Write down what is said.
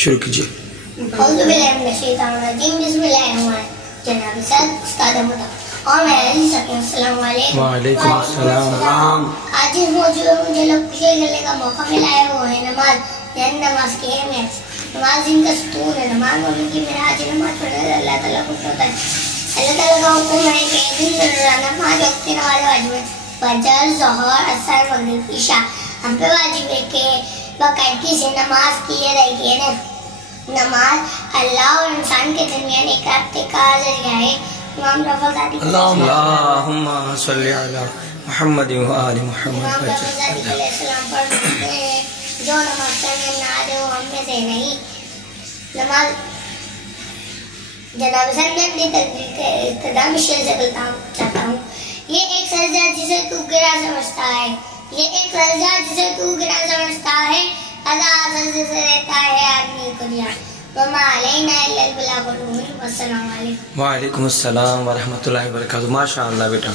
शुरू कीजिए। और वालेकुम अस्सलाम। आज इस मौजूद में मुझे लोग खुशी करने का मौका मिला है, वो है नमाज। नमाज की अहमियत, नमाज इनका सुकून है। नमाज में की मेरा आज नमाज पढ़ने से अल्लाह ताला खुश होता है। अल्लाह ताला का हुक्म है कि दिन रोजाना 5 वक्त की नमाज वाजिब है। फजर, ज़ोहर, असर, मगरिब, इशा हम पे वाजिब है कि बाकायदगी से नमाज किए रहिए ना। नमाज अल्लाह और इंसान के दरमियान एक राब्ते का जरिया है। इमाम रफ़ज़ादी अल्लाहुम्मा सल्ली अला मुहम्मद व आलि मुहम्मद। इमाम रफ़ज़ादी अलैहिस्सलाम फरमाते हैं, जो नमाज पढ़ने ना आए वो हम में से नहीं। नमाज जनाब संजन की तकरीर के इब्तिदा में शेर से चाहता हूँ। ये एक सजदा जिसे तू गिरा समझता है, ये एक सजदा जिसे तू गिरा समझता है। अदा सजदे से रहता है आदमी को दिया। वालेकुम अस्सलाम व रहमतुल्लाहि व बरकातुहू। माशाअल्लाह बेटा।